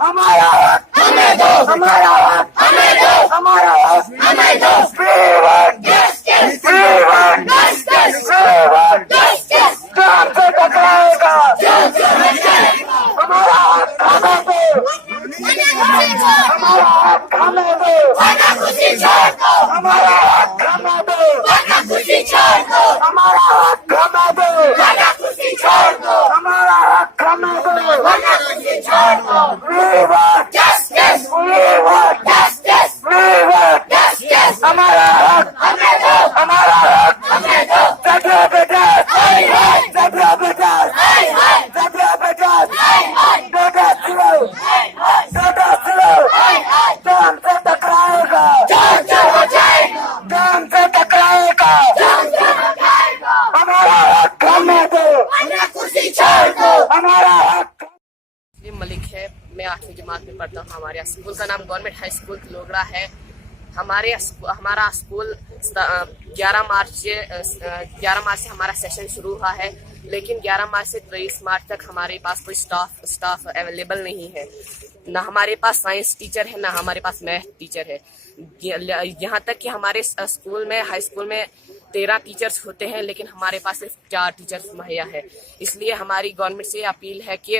हमारा हक हमें दो, हमारा हक हमें दो, हमारा हक हमें दो। We want justice, we want justice, we want justice। जान से टकराएगा, जान से टकराएगा। हमारा हक हमें दो, हमारा हक हमें दो, वरना खुशी छोड़ दो। हमारा हक हमें दो, वरना खुशी छोड़ दो। हमारा हक हमें दो, वरना खुशी छोड़ दो। हमारा हक हमें दो, वरना खुशी छोड़ दो। We want justice, we want justice, we want justice। हमारा हक हमें दो, हमारा हक हमें दो। जगह बेटा, हाय हाय, जगह बेटा, हाय हाय, जगह बेटा, हाय हाय, जगह स्लो, हाय हाय, जगह स्लो, हाय हाय। जान से टकराएगा, जान से बचाएगा, जान से टकराएगा, जान से बचाएगा। हमारा हक हमें दो, वरना खुशी छोड़ दो। हमारा हक। मलिक है, मैं 8वीं जमात में पढ़ता हूँ। हमारे स्कूल का नाम गवर्नमेंट हाई स्कूल तिलोगड़ा है। हमारा स्कूल 11 मार्च से हमारा सेशन शुरू हुआ है, लेकिन 11 मार्च से 23 मार्च तक हमारे पास कोई स्टाफ अवेलेबल नहीं है। ना हमारे पास साइंस टीचर है, ना हमारे पास मैथ टीचर है। यहाँ तक कि हमारे स्कूल में, हाई स्कूल में 13 टीचर्स होते हैं, लेकिन हमारे पास सिर्फ 4 टीचर्स मुहैया है। इसलिए हमारी गवर्नमेंट से अपील है कि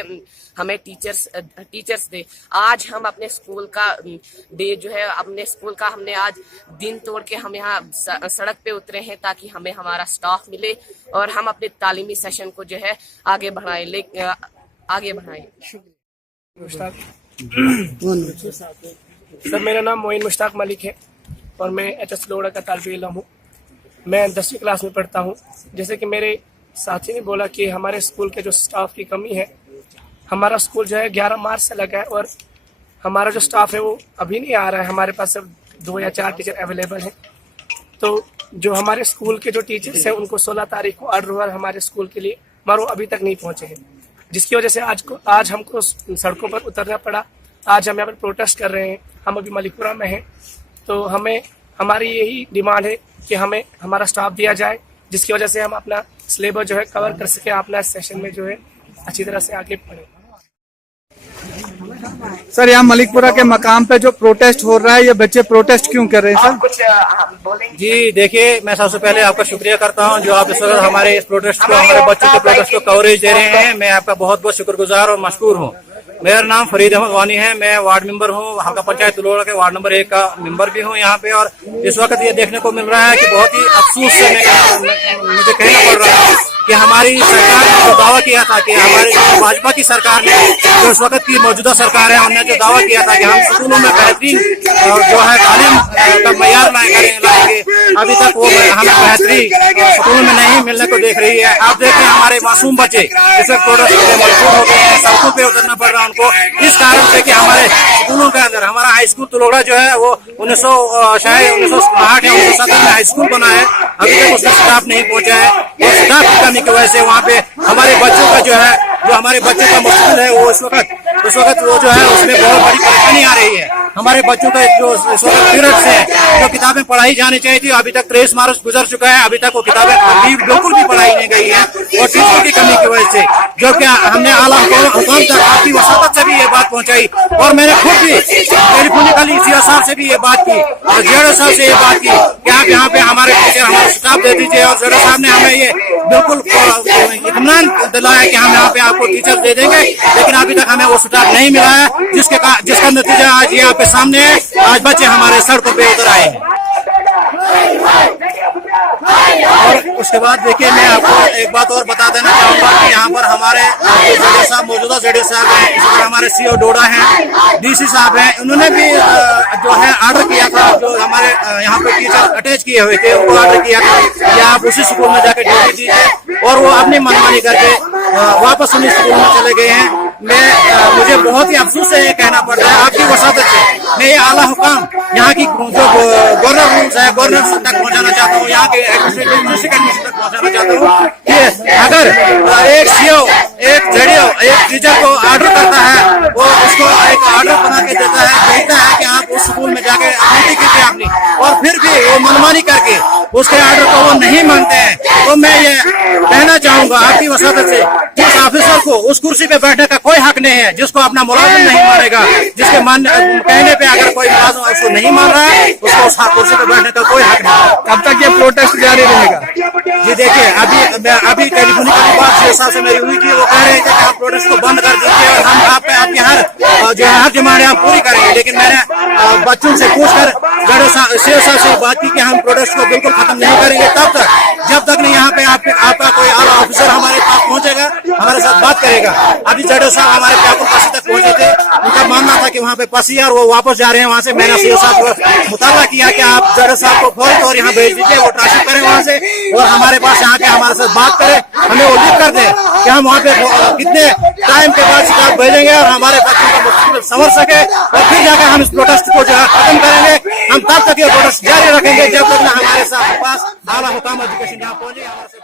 हमें टीचर्स दे। आज हम अपने स्कूल का डे जो है, अपने स्कूल का हमने आज दिन तोड़ के हम यहाँ सड़क पे उतरे हैं ताकि हमें हमारा स्टाफ मिले और हम अपने तालीमी सेशन को जो है आगे बढ़ाएं। सर, मेरा नाम मोइन मुश्ताक मलिक है और मैं HS तिलोगड़ा का तालिब इल्म हूँ। मैं 10वीं क्लास में पढ़ता हूँ। जैसे कि मेरे साथी ने बोला कि हमारे स्कूल के जो स्टाफ की कमी है, हमारा स्कूल जो है 11 मार्च से लगा है और हमारा जो स्टाफ है वो अभी नहीं आ रहा है। हमारे पास सिर्फ 2 या 4 टीचर अवेलेबल हैं। तो जो हमारे स्कूल के जो टीचर्स हैं उनको 16 तारीख को ऑर्डर हुआ हमारे स्कूल के लिए, मगर वो अभी तक नहीं पहुँचे हैं, जिसकी वजह से आज हमको सड़कों पर उतरना पड़ा। आज हम यहाँ पर प्रोटेस्ट कर रहे हैं। हम अभी मलिकपुरा में हैं। तो हमारी यही डिमांड है कि हमें हमारा स्टाफ दिया जाए, जिसकी वजह से हम अपना सिलेबस जो है कवर कर सके, अपना सेशन में जो है अच्छी तरह से आगे बढ़े। सर, यहाँ मलिकपुरा के मकाम पे जो प्रोटेस्ट हो रहा है, ये बच्चे प्रोटेस्ट क्यों कर रहे हैं सर? कुछ बोलेंगे? जी देखिए, मैं सबसे पहले आपका शुक्रिया करता हूँ जो आप इस वक्त हमारे इस प्रोटेस्ट को, हमारे बच्चों के प्रोटेस्ट को कवरेज दे रहे हैं। मैं आपका बहुत बहुत शुक्रगुजार और मशकूर हूँ। मेरा नाम फरीद अहमद वानी है। मैं वार्ड मेंबर हूँ, हल्का पंचायत तिलोगड़ा के वार्ड नंबर 1 का मेंबर भी हूँ यहाँ पे। और इस वक्त ये देखने को मिल रहा है कि बहुत ही अफसोस से मुझे कहना पड़ रहा है कि हमारी सरकार ने जो दावा किया था कि हमारी भाजपा की सरकार ने, जो इस वक्त की मौजूदा सरकार है, उन्होंने जो दावा किया था कि हम स्कूलों में बेहतरीन जो है तालीम का मयार लाएंगे, अभी तक वो हमें बेहतरी स्कूलों में नहीं मिलने को देख रही है। आप देख रहे हैं हमारे मासूम बच्चे इस वक्त प्रोटेस्ट के लिए मजबूर हो गए हैं, सड़कों पे उतरना पड़ रहा है उनको, इस कारण से कि हमारे स्कूलों के अंदर, हमारा हाई स्कूल तिलोगड़ा जो है वो 1908 या 1907 में हाई स्कूल बना है, अभी तक उसमें स्टाफ नहीं पहुंचा है। और स्टाफ की कमी की वजह से वहाँ पे हमारे बच्चों का जो हमारे बच्चों का मुश्किल है, वो इस वक्त वो जो है उसमें बहुत बड़ी परेशानी आ रही है। हमारे बच्चों का जो इस वक्त पीरियड्स है, जो किताबें पढ़ाई जानी चाहिए थी, अभी तक 23 मार्च गुजर चुका है, अभी तक वो किताबें बिल्कुल भी पढ़ाई नहीं गई है। और टीचर की कमी की वजह से, जो कि हमने आला हुकाम तक आपकी वसातत से भी ये बात पहुंचाई, और मैंने खुद भी टेलीफोनिकली सीओ साहब से भी ये बात की और जेडो साहब से ये बात की कि आप यहाँ पे हमारे टीचर, हमारा स्टाफ दे दीजिए। और जेडो साहब ने हमें ये बिल्कुल इत्मीनान दिलाया कि हम यहाँ पे आपको टीचर दे देंगे, लेकिन अभी तक हमें वो स्टाफ नहीं मिला है, जिसका नतीजा आज यहाँ पे सामने है। आज बच्चे हमारे सड़कों पे उतर आए हैं। और उसके बाद देखिए, मैं आपको एक बात और बता देना चाहूंगा कि यहाँ पर हमारे मौजूदा जेडी साहब हैं, इसी तरह हमारे CO डोडा हैं, DC साहब हैं, उन्होंने भी जो है ऑर्डर किया था, जो हमारे यहाँ पे टीचर अटैच किए हुए थे उनको ऑर्डर किया था कि आप उसी स्कूल में जाकर ड्यूटी दीजिए, और वो अपनी मनमानी करके वापस उन्हीं स्कूल में चले गए हैं। मुझे बहुत ही अफसोस से ये कहना पड़ रहा है आपकी वसातत से। मैं ये आला हुकाम यहाँ की जो गवर्नर रूल्स है, गवर्नर तक पहुँचाना चाहता हूँ, यहाँ के एडमिनिस्ट्रेशन तक पहुँचाना चाहता हूँ कि अगर एक CO, एक JDO, एक टीचर को ऑर्डर करता है, वो उसको एक ऑर्डर बना के देता है, कहता है कि आप उस स्कूल में जाके ड्यूटी कीजिए अपनी, और फिर भी भी वो मनमानी करके उसके ऑर्डर को वो नहीं मानते हैं, तो मैं ये कहना चाहूंगा आपकी वसादत से, जिस ऑफिसर को उस कुर्सी पे बैठने का कोई हक नहीं है, जिसको अपना मुलाजिम नहीं मानेगा, जिसके कहने पे अगर कोई मुलाजिम उसको नहीं मान रहा है, उसको उस कुर्सी पे बैठने का कोई हक नहीं। कब तक ये प्रोटेस्ट जारी रहेगा? जी देखिए, अभी टेलीफोनिक बात 6 साल से मेरी हुई थी, वो कह रहे थे कि आप प्रोटेस्ट को बंद कर दीजिए और हम आपकी हर डिमांड हम पूरी करेंगे, लेकिन मैंने बच्चों से पूछकर 6 साल से बात की कि हम प्रोटेस्ट को बिल्कुल खत्म नहीं करेंगे तब तक, जब तक नहीं यहाँ पे आपका कोई आला ऑफिसर हमारे पास पहुंचेगा, हमारे साथ बात करेगा। अभी जडेजा साहब हमारे प्यापुर पासी तक पहुंचे थे, उनका मानना था कि वहाँ पे पसी और वो वापस जा रहे हैं वहाँ से। मैंने सीओ साहब को मुतालबा किया कि आप जडेजा साहब को फौरन और यहाँ भेज दीजिए, वो ट्रांसफर करें वहाँ से और हमारे पास यहाँ के हमारे साथ बात करें, हमें वो लिख कर दें कि हम वहाँ पे कितने टाइम के बाद स्टाफ भेजेंगे और हमारे बच्चों का मुश्किल समझ सके, और फिर जाकर हम इस प्रोटेस्ट को जो है खत्म करेंगे। हम तब तक ये प्रोटेस्ट जारी रखेंगे जब तक हमारे साथ पास आला हुकाम एजुकेशन यहाँ पहुंचे।